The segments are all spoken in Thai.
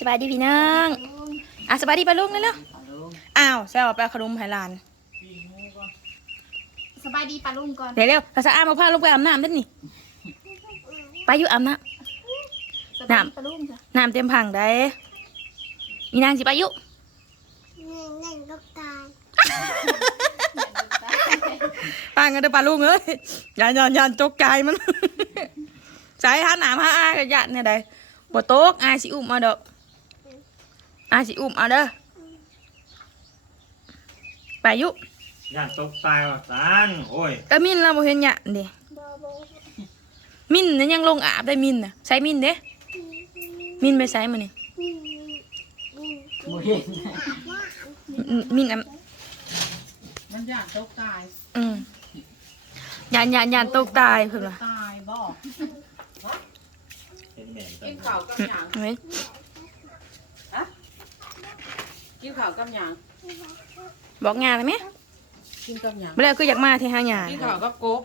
สบายดีพี่น้องอะสบายดีปะลุงเลยเนาะอ้าวแซวไปเอาขนมไผ่ลานสบายดีปลาลุงก่อนเดี๋ยวเร็วภาษาอามาพาลงไปอาบน้ำเด้วนี่ไปอยู่อาบน้สบายดีปลาลุงจ้ะำน้ำเต็มพังได้อีนางสิไปอยู่เล่นลูกตายปังกันเด้อปลาลุงเอ้ยอย่าอย่าอย่าตกใจมันใส่หาหนามหาอากระยัดเนี่ยได้ บ่ตกอายสิอุ้มเอาเด้ออายสิอุ้มเอาเด้อไปอยู่ย่านตกตายว่ะตังโอ้ยก็มินเราบ่เห็นหยะเด้บอโบมินน่ะยังลงอาบได้มินน่ะใส่มินเด้มินไปใส่มานี่มีมีบ่เห็นอืมมินอะมันอยากตกตายอืมยานยานยานตกตายเพิ่นว่า ตายบ่ เห็นแม่น กิน ข้าวกับหยังเฮ้ยกินข้าวกับหยังบอกงานเลยไหมกินกับหยังบ่แล้วคืออยากมาที่หาหยากินข้าวกับกบ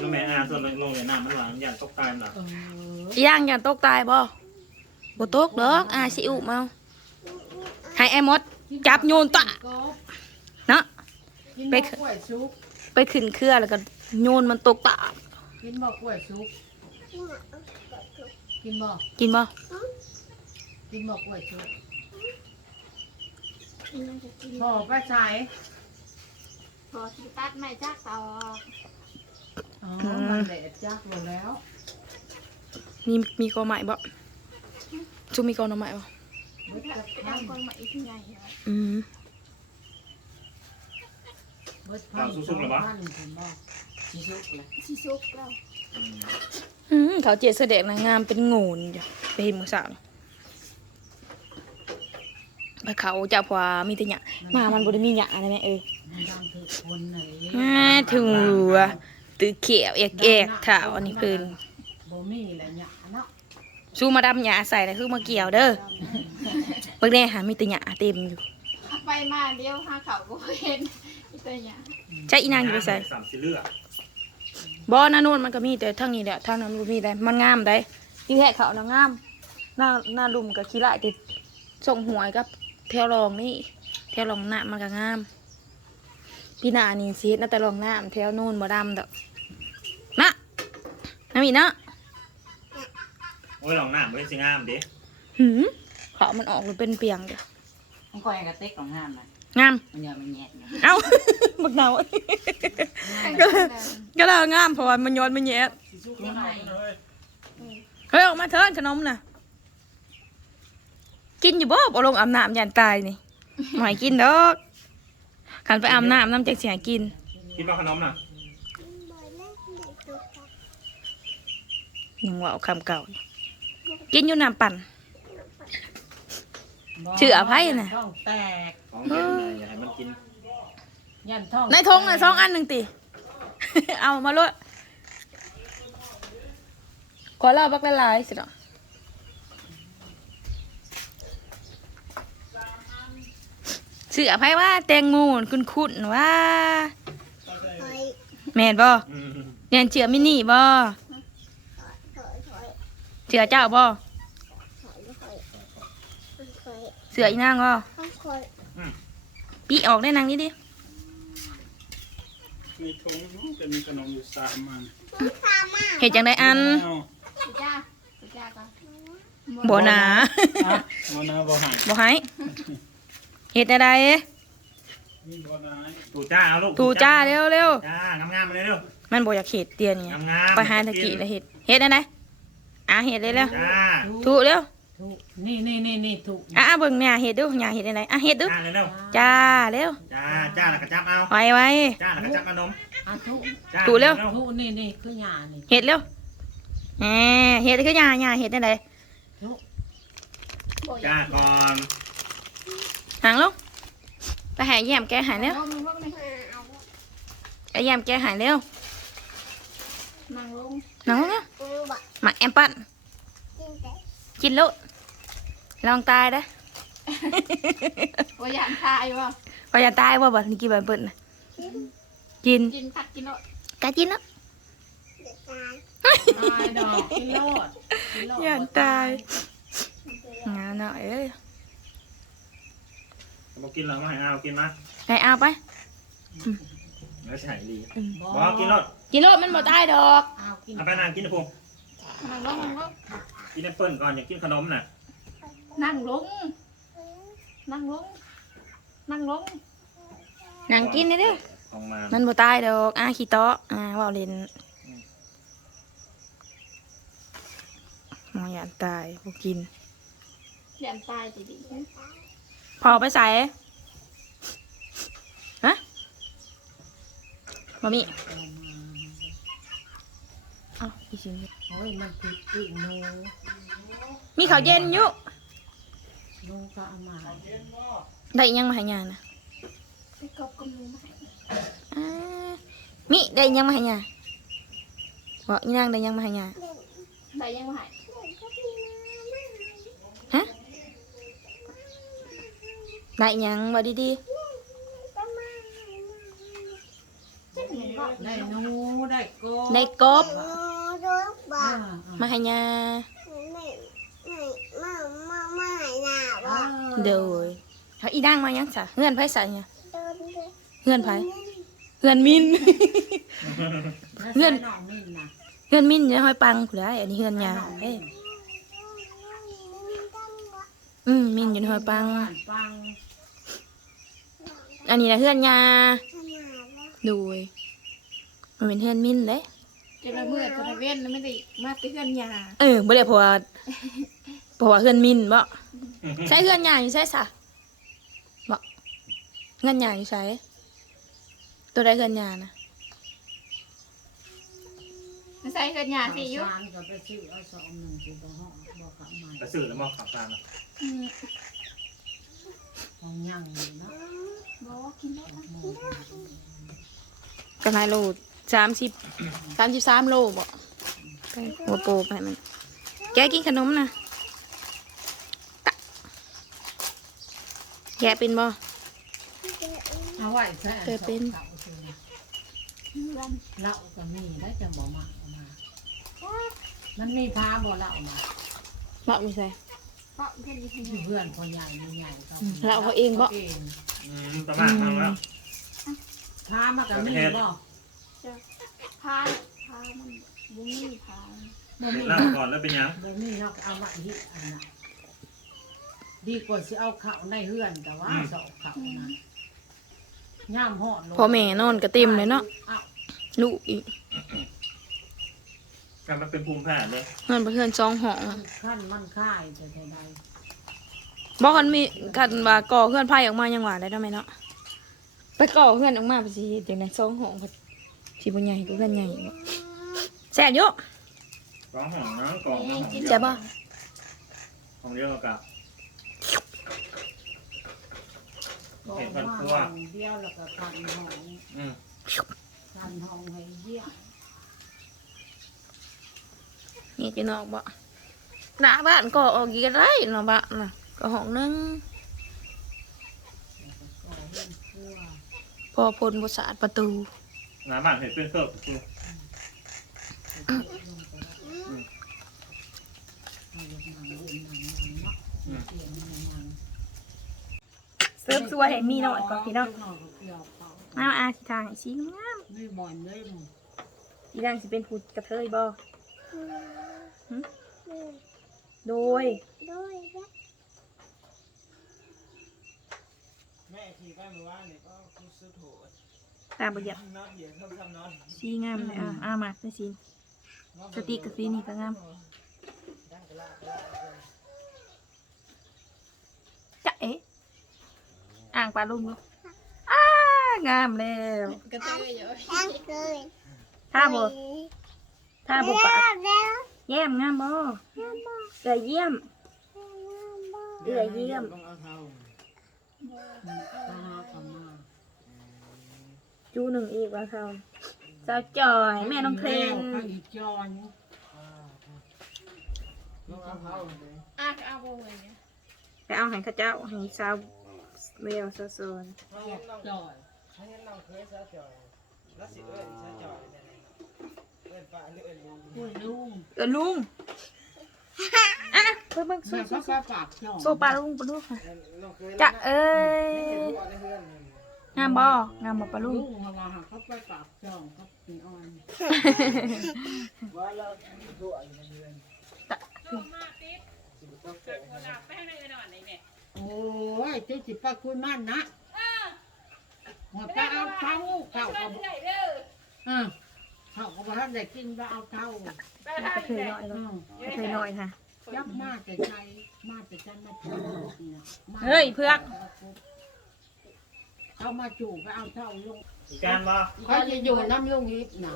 แล้วแม่อาส่วนลงเลยน้ำมันหวานย่านตกตายมันหรอเอออีย่างยานตกตายบ่บ่ตกดอกอาสิอุมาให้ไอ้มดจับโยนตะกบเนาะกินไปบ่กล้วยซุปไปขึ้นเครือแล้วก็โยนมันตกตะกินบ่กล้วยซุป กินบ่กินบ่กินบ่กล้วยซุปพอไปใช้พอสิตัดไม่จักต่ออ๋อมันแดดจักหมดแล้วมีมีกอไม้บ่จุมีกอหน่อไม้บ่เบิดจักไปพัเอานคนมาอีกที่ใหญ่เลยอืมเบิดพันพันถึงบ่สิซุกเลยชิซุกแล้ว อืมเขาเจ็ดเสด็จนางงามเป็นงูนจ้ะไปเห็นมื้อเช้านี่ไปเขาจะพว่ามีแต่หยามามันบ่ได้มีหยาได้แม่เอ้ยมันดังคือคนไหนอ่าถึงว่าตือเขียวเอกเอกๆถาวอันนี้เพิ่นบ่มีแหละหยาเนาะสู้มาดำหยาใส่นะคือมาเกี่ยวเด้อเบิ่งแน่หามีแต่หยาเต็มอยู่ไปมาเดียวหาเขาก็เห็นอีตัวเนี้ยใช่อีนางอยู่ไปใส่สามสีเลือด บ่หน้าโน่นมันก็มีแต่ทางนี้แหละทางนั้นบ่มีได้มันงามได้ที่แท้เขาน่ะงาม หน้าหน้าลุ่มกับขี้ลายติดส่งหวยกับแถวรองนี่แถวรองน้ำมันก็งามพี่หน้านี่สิเฮ็ดน่าแต่รองน้ำแถวโน่นบ่ดำดอกนะน้ำอีกเนาะโอ้ยลองหน้าไม่ได้สิงามดิหืมเขามันออกมันเป็นเปียงเด้อมันคอยกระเต็กของงามนะ งาม มันยอมมันแยกนะเอ้า บักหนาวก็ก็แล้วงามเพราะว่ามันย้อนมันแย่ไม่ให้เฮ้ยออกมาเถิดขนมน่ะ กินอยู่บ่บ่ลงอาบน้ำยันตายนี่หมายกินดอกขันไปอาบน้ำน้ำจักเสียกิน กินปลาขนมน่ะบอเล่นเด็กตัวตายยังว่าเอาคำเก่าอยู่กินอยู่น้ำปั่นชื่ออภัยน่ะท้องแตก ของเย็นน่ะอย่าให้มันกินยันท้องในทงน่ะสองอันหนึ่งติเอามาเลยขอเล่าบักละลายสิเนาะเสือไพ่ว่าแตงโมคุณคุณว่าถอยแม่นบ่อืมเรียนเชือมินี่บ่ถอยถอยเสือเจ้าบ่ถอยถอยถอยเสืออีนางบ่ถอย ปีออกได้นางนี่ดิมีทงจะมีขนมอยู่สามอันตามมาเห็ดจังได้อันเอาสุจ้าสุจ้าก่อนบ่หนาอะบนาบ่หายบ่ให้เห็ดได้มีบ่นายตูจ้าเอาลูกตูจ้าเร็วเร็วจ้างามๆมาเลยเร็วมันบ่อยากเห็ดเตียนเนี่ยงามๆไปหาตะกี้แล้วเห็ดเห็ดได้ไหนอะเห็ดเลยเร็วจ้าถูเร็ว ถูกนี่นี่นี่นี่ถูกอะอะเบิ่งแม่เห็ดดูอย่าเห็ดได้ไหนอะเห็ดดูจ้าเร็วจ้าเร็วๆจ้าจ้าแล้วก็จับเอาไวไวจ้าแล้วก็จับขนมอะถูกจ้าตูเร็วถูกนี่นี่คือหยานี่เห็ดเร็วแหมเห็ดคือหยาหยาเห็ดได้ไหนถูกบ่อยาจ้ากก่อนหางลงไปหาแยมแกหายเร็วลงลงเลยเอาไอ้แยมแกหายเร็วนั่งลงน้องเร็วอือบักหมักแอมปั้นกินแต่กินโลด ลองตายได้บ่อยากทายบ่ว่าจะตายว่าแบบนี้กี่แบบเปิดน่ะกิน กินผัดกินโนกะกินเนาะเด็กตายตายดอกกินโลดกินโลดอย่าตายงานเนาะเอ้ยบอกกินแล้วมาให้อาวกินมาไงเอาไปแล้วใช่ดีอืมบอกกินรถกินโลดมันบ่ตายดอกเอากินเอาไปนั่งกินนะพงนั่งลงนั่งลงกินแอปเปิ้ลก่อนอย่ากินขนมน่ะ นั่งลง นั่งลง นั่งลงหนังกินนี่เด้อของมามันบ่ตายดอกอ่าขี้โต๊ะอ่าเว่าเล่นหมออยากตายบ่กินยันตายดีดีพอไปใส่ฮะมามีเอาอีสิโอ้ยมันผิดอีกหนูมีข้าวเย็นอยู่ หนูก็เอามาได้อิหยังมาให้ยานะไปกบกับหนูมาให้อ่ามิได้อิหยังมาให้ยาบอกอีนางได้อิหยังมาให้ยาได้ยังมาให้ฮะได้อิหยังบอกดีเจ็บหนึ่งก็ได้หนูได้กบๆได้กบหนูรู้บออ่ากมาให้ยา ไม่ไม่มามามาหายหนาบ อ่า อก เดยเขาอีนางมายังจ้ะเฮือนไผใส่เนี่ยโดนเลยเฮือนไผเฮือนมิน เงื่เงื่ออนนน้องนี่นะเฮือนมินอย่าห้อยปังผู้ใดอันนี้เฮือนยาเอ้ยอืมมินอยู่ในห้อยปัง บ้านปังอันนี้นะเฮือนยาขนาดแล้วดูยมันเป็นเฮือนมินเด้จะละเมื่อจะละเว้นแล้วไม่ได้มาเตือนยา เออบ่ได้เพราะว่าเพราะว่าเฮือนมินบ่ ใช้เฮือนยาอยู่ใช่ซะบ่เฮือนยาอยู่ใช้ ตัวใดเฮือนยานะไม่ใช่เตือนยาสิอยุสารก็ไปซื้อเอาสองหนึ่งสิบห้องบอกเขาใหม่กระสือแล้วมองขับตามนะเอาย่างอยู่เนาะบอกว่ากินได้กำไรโลสามสิบสามสิบสามโลบ่ไปหัวโปไปมัน แกกินขนมนะตะ แกะเป็นบ่เอาไว้แค่เกิดเป็นเหล้าก็มีได้จะบอกมาเอามามันมีพาบ่เหล้ามาเราไม่ใช่เพราะเพื่อนมีคนมีเพื่อนคนใหญ่มีใหญ่ก็เราเอาเองบ่เองอืมตะบ้านทำแล้วพามากับมีบ่พาพามันบุ้งพาบ่มีเล่าก่อนแล้วเป็นยังบ่มีเนาะเอามาฮิตอันน่ะ ดีกว่าสิเอาเข้าในเฮือนแต่ว่าสอบเข้านะย่ามหอดลงพ่อแม่นอนกระเต็มเลยเนาะอ้าวลูกอีกการมันเป็นภูมิแพ้เลยเงินเพื่อนซองห้องขั้นมันค่ายแต่ใดบอกกันมีกันว่าก่อเพื่อนไพ่ออกมายังหวานได้ทำไมเนาะไปก่อเพื่อนออกมาไปสิเดี๋ยวในซองห้องสิบ่ใหญ่ก็เพื่อนใหญ่บ่แซ่บอยู่ร้องห้องน้ำกล่องน้ำห้องเดียวใช่ปะห้องเดียวกับๆ บอกเห็นมันว่าตัวห้องเดียวแล้วก็คันห้องอืมคันห้องให้เยี่ยมนี่จะนอกบ่หน้าบ้านก็ออกกี่ไรเนาะบ้านน่ะก็ห้องนึงก็เล่นครัวพอพลบสาดประตูหน้าบ้านเห็นเป็นเสิร์ฟคือ ให้ลูกนั่งเล่นนั่งนั่งเนาะเสียงนั่งนั่ง เสิร์ฟสวยให้มีหน่อยก่อนพี่น้องเกี่ยวเขาเอาอาสิทางให้สีงามไม่บ่อนเลยมึงสีนางสิเป็นผู้กระเทยบ่โดย ด้วยนะแม่ขี่ไปเมื่อวานนี่ก็คือสุดโหดตาบ่อยากนอนเหยียดเท่าทำนอนสีงามเลยอะเอามาได้สีสติกกับสีนี่ก็งามดังกะลากะลา จะเอ๊ะอ่างปลาลุงลูกอ้างามแล้วกระเตยอยู่แห้งเกินท่าบ่ท่าบ่ปะแล้วแย้มงามบ่เอือเยี่ยมเอือเยี่ยมต้องเอาเท้าตาขมาจูหนึ่งอีกว่าเขาสาวจ่อยแม่น้องเพลงข้างอีจอนต้องเอาเท้าเลยอะเอาโบเลยเนี่ยไปเอาให้เข้าเจ้าให้สาว เวลซาโซนเขาเห็นน้องจอยเขาเห็นน้องเคยซะจ่อยแล้วสิเอิ้นซะจอยเนี่ยเอิ้นป้าหรือเอิ้นลุงพูดลุงเออลุงอะเบิ่งเบิ่งแม่สู้ก็สู้ปลาปากช่องโซปลาลุงปลาลูกค่ะน้องเคยจะเอ้ยในเฮือนงามบ่งามบ่ปลาลุลุงเขามาหาเขาไปปากช่องเขาปีอ่อนว่าเราดูอยู่ในเฮือน โอ้ยจุจิปาคุณมันนะหมดจะเอาเท้าเข้ากับอ่าเข้ากับท่านได้กินก็เอาเท้ากระเทยน้อยอืเนาะมกระเทยน้อยค่ะยับมาแต่ใจมาแต่ใจมาจูเนี่ยมาเฮ้ยเพือกเขามาจูไปเอาเท้าลงอีการบ่เขาจะอยู่น้ำลุงยิบนะ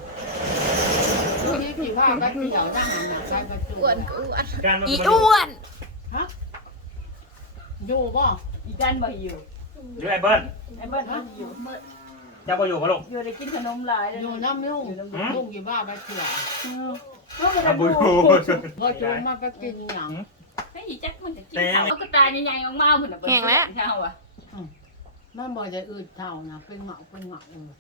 ลุงยิบที่ว่าก็เที่ยวนั่งน่ะใครมาจูอ้วนก็อ้วนอีการมันอีก็อ้วนฮะ อยู่บ่อีจันบ่อยู่อยู่ไอ้เบิ้ลไอ้เบิ้ลมันอยู่เจ้าบ่อยู่บ่ลูกอยู่ได้กินขนมหลายเลยอยู่น้ำลุงลุงอยู่บ้านมาเที่ยวเอาบ่อยู่พอจูมาก็กินอย่างให้อีจักมันจะกินข้าวเอาก็ตายใหญ่ๆออกมาเหมือนแบบเช้าอะมันบ่ได้อืดเท่านะเป็นเหงาเป็นเหงาเออ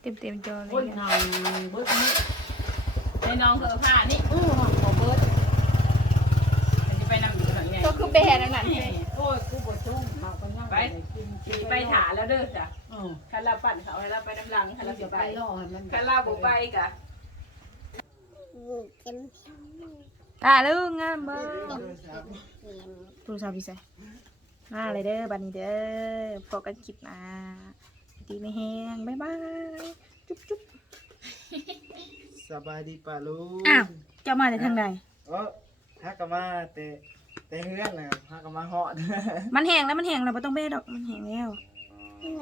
เต็มเต็มๆจอเลคนยทำเบิดนี่ในน้องเธอผ้านี่เออบ่เบิดจะไปนำอยู่ข้างใน ก็คือแบนนั่นน่ะโอ้ยกูบ่จุ้งเขาก็ยังบ่ได้กินสิไปถาแล้วเด้อจ้ะเออคันเราปั่นเขาให้เราไปน้ำลังคันเราเราจะสิไปไปล่อให้มันคันเราบ่ไปกะงูเต็มตาลุงงามบ่เต็มโทรศัพท์พี่ใส่มาเลยเด้อบัดนี้เด้อพอกันคลิปหนะดีไม่แห้งบ๊ายบายจุ๊บจุ๊บสบายดีป่าลูกอ้าวเจ้ามาจากทางใดเออฮักกะมาแต่ แต่เฮือนน่ะฮักกะมาเหาะมันแห้งแล้วมันแห้งแล้วบ่ต้องเบ้ดอกมันแห้งแล้ว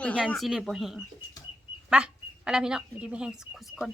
ตัวยันสิเรียบบ่แห้งไปไปแล้วพี่น้องดีไม่แห้งสุกคน